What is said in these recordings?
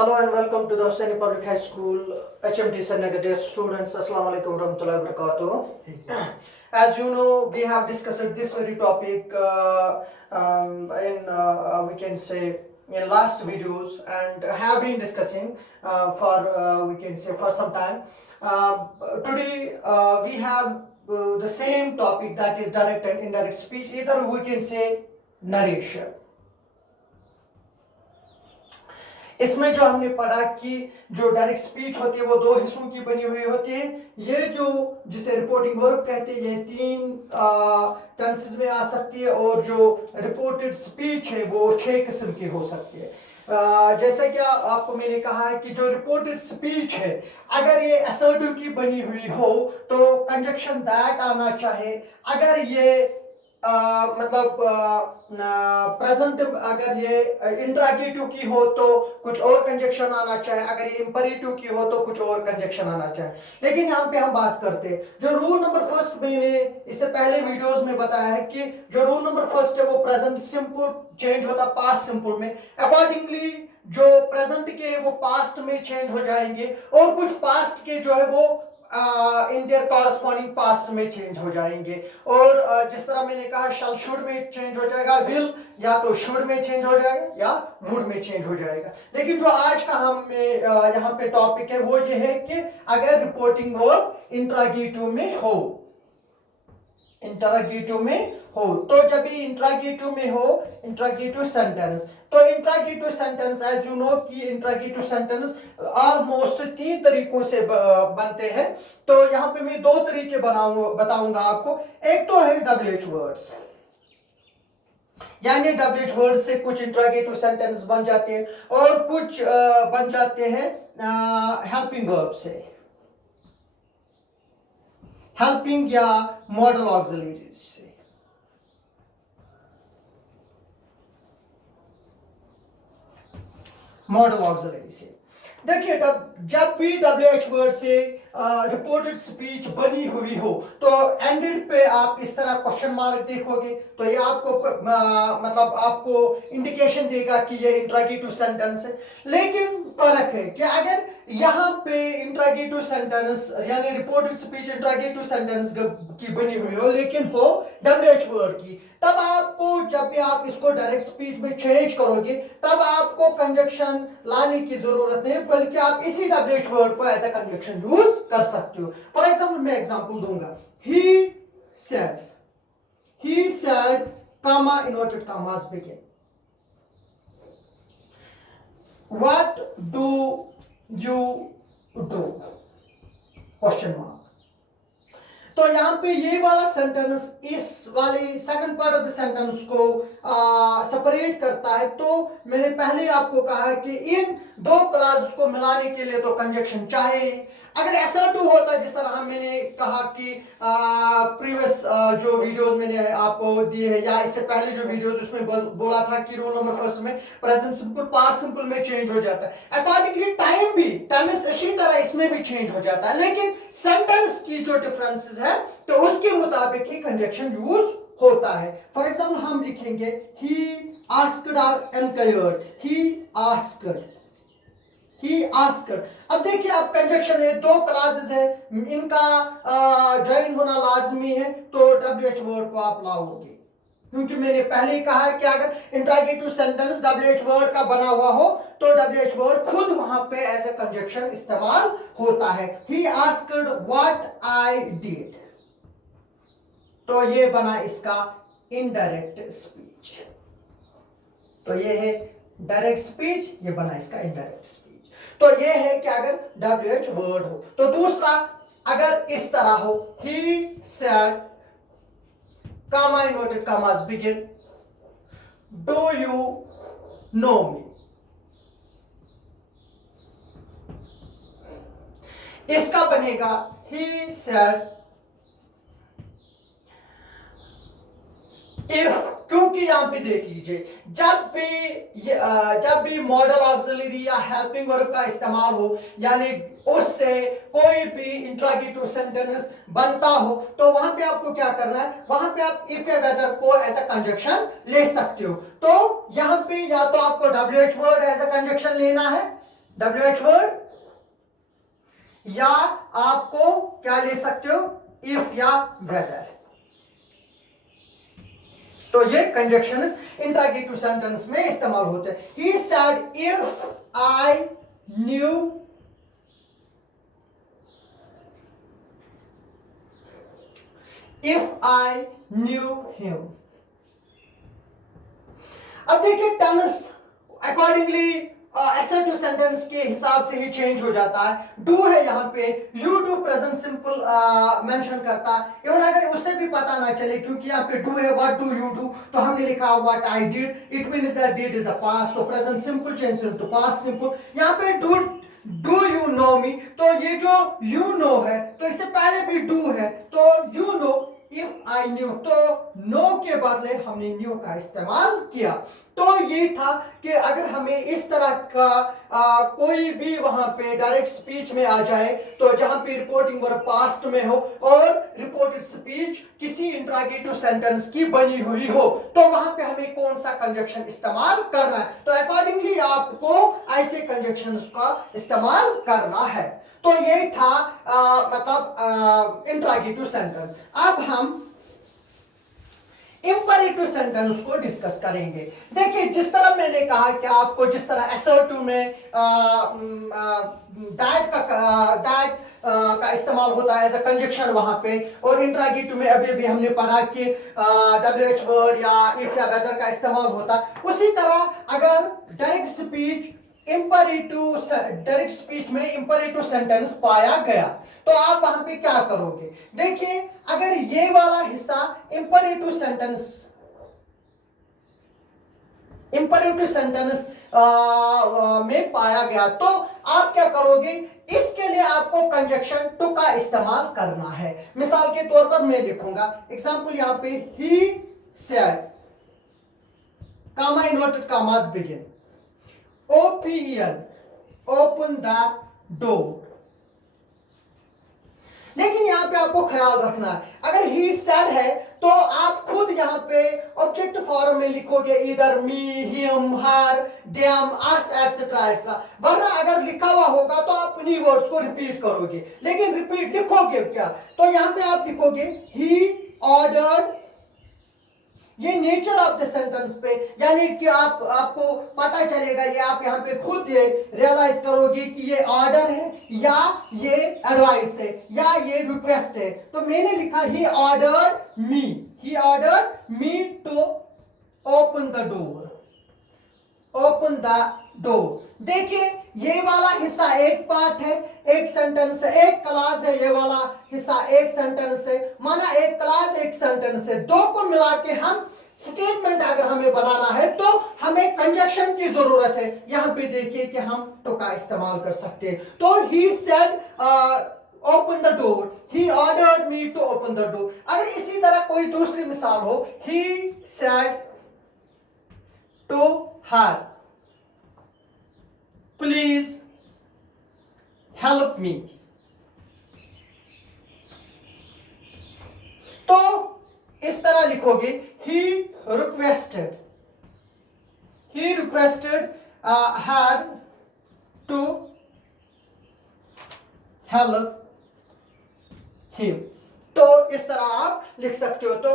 Hello and welcome to the Hussaini Public High School HMT Srinagar. Dear students, Assalamu alaikum warahmatullahi wabarakatuh. As you know, we have discussed this very topic we can say in last videos and have been discussing for we can say for some time. Today we have the same topic, that is direct and indirect speech. Either we can say narration. इसमें जो हमने पढ़ा कि जो direct speech होती है वो दो हिस्सों की बनी हुई होती है। ये जो जिसे रिपोर्टिंग वर्ब कहते हैं ये तीन टेंसेस में आ सकती है और जो रिपोर्टेड स्पीच है वो 6 किस्म की हो सकती है। जैसे कि आपको मैंने कहा है कि जो रिपोर्टेड स्पीच है अगर ये असर्टिव की बनी हुई हो तो कंजक्शन दैट आना चाहिए। अगर ये मतलब प्रेजेंट अगर ये इंट्रागेटिव की हो तो कुछ और कंजक्शन आना चाहिए, अगर ये इंपरेटिव की हो तो कुछ और कंजक्शन आना चाहिए। लेकिन यहाँ पे हम बात करते हैं जो रूल नंबर फर्स्ट मैंने इससे पहले वीडियोस में बताया है कि जो रूल नंबर फर्स्ट है वो प्रेजेंट सिंपल चेंज होता पास्ट सिंपल में। अकॉर्डिंगली जो प्रेजेंट के वो पास्ट में चेंज हो जाएंगे और कुछ पास्ट के जो है वो इन देयर कॉरस्पॉन्डिंग पास्ट में चेंज हो जाएंगे। और जिस तरह मैंने कहा शल शुड में चेंज हो जाएगा, विल या तो शुड में चेंज हो जाएगा या वुड में चेंज हो जाएगा। लेकिन जो आज का हम यहाँ पे टॉपिक है वो ये है कि अगर रिपोर्टिंग वर्ब इंट्रागेटिव में हो, इंट्रागेटिव में हो तो जब भी इंट्रागेटिव में हो इंट्रागेटिव सेंटेंस, तो interrogative sentence as you know कि इंट्रागेटिव सेंटेंस ऑलमोस्ट 3 तरीकों से बनते हैं। तो यहाँ पे मैं 2 तरीके बताऊंगा आपको। एक तो है WH वर्ड्स, यानी WH वर्ड्स से कुछ इंट्रागेटिव सेंटेंस बन जाते हैं और कुछ बन जाते हैं हेल्पिंग वर्ब से, हेल्पिंग या मॉडल ऑक्सिलरीज से। मॉडल ऑक्सिलरी से देखिए जब भी WH वर्ड से रिपोर्टेड स्पीच बनी हुई हो तो एंडेड पे आप इस तरह क्वेश्चन मार्क देखोगे तो ये आपको मतलब आपको इंडिकेशन देगा कि ये इंट्रागेटिव सेंटेंस है। लेकिन फर्क है कि अगर यहाँ पे इंट्रागेटिव सेंटेंस यानी रिपोर्टेड स्पीच इंट्रागेटिव सेंटेंस की बनी हुई हो लेकिन हो WH वर्ड की, तब आपको जब भी आप इसको डायरेक्ट स्पीच में चेंज करोगे तब आपको कंजक्शन लाने की जरूरत नहीं, बल्कि आप इसी WH वर्ड को एज ए कंजक्शन यूज कर सकते हो। फॉर एग्जांपल मैं एग्जांपल दूंगा, he said comma inverted commas begin, what do you do question mark। तो यहाँ पे ये वाला सेंटेंस इस वाली second part of the sentence को सेपरेट करता है। तो मैंने पहले आपको कहा है कि इन दो क्लॉज को मिलाने के लिए तो कंजक्शन चाहिए। अगर असर्टिव होता जिस तरह मैंने कहा कि प्रीवियस जो वीडियोस मैंने आपको दिए हैं या इससे पहले जो वीडियोस उसमें बोला था कि रूल नंबर फर्स्ट में प्रेजेंट सिंपल पास्ट सिंपल में चेंज हो जाता है, अकॉर्डिंगली टाइम भी टेनिस इसी तरह इसमें भी चेंज हो जाता है। लेकिन सेंटेंस की जो डिफरेंसेस है तो उसके मुताबिक ही कंजक्शन यूज होता है। फॉर एग्जांपल हम लिखेंगे he asked or inquired, he asked। अब देखिए आप कंजक्शन है, 2 क्लासेस है, इनका ज्वाइन होना लाजमी है तो WH वर्ड को आप लाओगे, क्योंकि मैंने पहले ही कहा है कि अगर इंट्रागेटिव सेंटेंस WH वर्ड का बना हुआ हो तो WH वर्ड खुद वहां पे एज ए कंजक्शन इस्तेमाल होता है। he asked what I did, तो ये बना इसका इनडायरेक्ट स्पीच। तो ये है डायरेक्ट स्पीच, ये बना इसका इनडायरेक्ट स्पीच। तो ये है कि अगर WH वर्ड हो। तो दूसरा अगर इस तरह हो, he said comma inverted commas begin, do you know me, इसका बनेगा he said if, क्योंकि यहां पे देख लीजिए जब भी मॉडल ऑक्सिलरी या हेल्पिंग वर्ब का इस्तेमाल हो यानी उससे कोई भी इंट्रागेटिव सेंटेंस बनता हो तो वहां पे आपको क्या करना है, वहां पे आप इफ या वेदर को एज अ कंजक्शन ले सकते हो। तो यहां पे या तो आपको WH word as a conjunction लेना है WH वर्ड, या आपको क्या ले सकते हो, इफ या वेदर। तो ये कंजक्शंस इंट्रोगेटिव सेंटेंस में इस्तेमाल होते हैं। He said if I knew, if I knew him. अब देखिए टेंस अकॉर्डिंगली असर्टिव सेंटेंस के हिसाब से ही चेंज हो जाता है। डू है यहाँ पे, you do present simple mention करता है। इवन अगर उससे भी पता ना चले, क्योंकि यहाँ पे डू है, व्हाट डू यू डू, तो हमने लिखा what I did, it means that did is a past, तो present simple change into past simple. यहाँ पे डू यू नो मी, तो ये जो यू नो है, तो इससे पहले भी डू है, तो you know if I knew, तो नो के बदले हमने न्यू का इस्तेमाल किया। तो ये था कि अगर हमें इस तरह का कोई भी वहां पे डायरेक्ट स्पीच में आ जाए, तो जहां पे रिपोर्टिंग वर्ब पास्ट में हो और रिपोर्टेड स्पीच किसी इंट्रोगेटिव सेंटेंस की बनी हुई हो, तो वहां पे हमें कौन सा कंजक्शन इस्तेमाल करना है, तो अकॉर्डिंगली आपको ऐसे कंजक्शंस का इस्तेमाल करना है। तो ये था मतलब इंट्रोगेटिव सेंटेंस। अब हम इंपरेटिव सेंटेंस को डिस्कस करेंगे। देखिए जिस तरह मैंने कहा कि आपको जिस तरह असर्टिव में दैट का इस्तेमाल होता है एज अ कंजक्शन वहां पे, और इंट्रोगेटिव में अभी भी हमने पढ़ा कि WH वर्ड या इफ या वेदर का इस्तेमाल होता है। उसी तरह अगर डायरेक्ट स्पीच में इंपरेटिव सेंटेंस पाया गया, तो आप वहां पे क्या करोगे। देखिए अगर ये वाला हिस्सा इंपरेटिव सेंटेंस में पाया गया, तो आप क्या करोगे, इसके लिए आपको कंजक्शन टू का इस्तेमाल करना है। मिसाल के तौर पर मैं लिखूंगा एग्जांपल यहां पे, ही सेड, कामा इन्वर्टेड कामास begin, OPEN, open the door. लेकिन यहां पे आपको ख्याल रखना है, अगर ही सेड है तो आप खुद यहां पे ऑब्जेक्ट फॉर्म में लिखोगे, इधर मी, हिम, हर, देम, अस एटसेट्रा एटसेट्रा। वरना अगर लिखा हुआ होगा तो आप उन्हीं वर्ड्स को रिपीट करोगे, लेकिन रिपीट लिखोगे क्या, तो यहां पे आप लिखोगे ही ऑर्डर्ड। ये नेचर ऑफ द सेंटेंस पे, यानी कि आपको पता चलेगा, ये आप यहाँ पे खुद ये रियलाइज करोगे कि ये ऑर्डर है या ये एडवाइस है या ये रिक्वेस्ट है। तो मैंने लिखा he ordered me to open the door. देखिए ये वाला हिस्सा एक पार्ट है, एक सेंटेंस है, एक क्लास है, ये वाला हिस्सा एक सेंटेंस है, माना एक क्लास एक सेंटेंस है, दो को मिला के हम स्टेटमेंट अगर हमें बनाना है तो हमें कंजक्शन की जरूरत है। यहां पे देखिए कि हम टू का इस्तेमाल कर सकते हैं। तो he said open the door, he ordered me to open the door. अगर इसी तरह कोई दूसरी मिसाल हो, he said to her, please help me, तो इस तरह लिखोगे, he requested her to help him. तो इस तरह आप लिख सकते हो। तो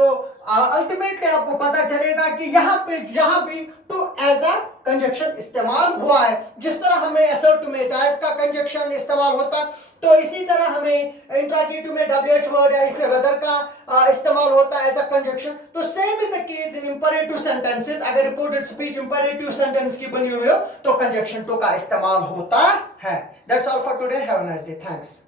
अल्टीमेटली आपको पता चलेगा कि यहां पे जहां भी टू एज अ कंजक्शन इस्तेमाल हुआ है, जिस तरह हमें असर्टिव में दैट का कंजक्शन इस्तेमाल होता है, तो इसी तरह हमें इंट्रोगेटिव में WH वर्ड या इफ वेदर का इस्तेमाल होता है एज अ कंजक्शन। तो same is the case in imperative sentences. अगर रिपोर्टेड स्पीच इंपरेटिव सेंटेंस की बनी हुई हो तो कंजक्शन टू का इस्तेमाल होता है। That's all for today, have a nice day, thanks.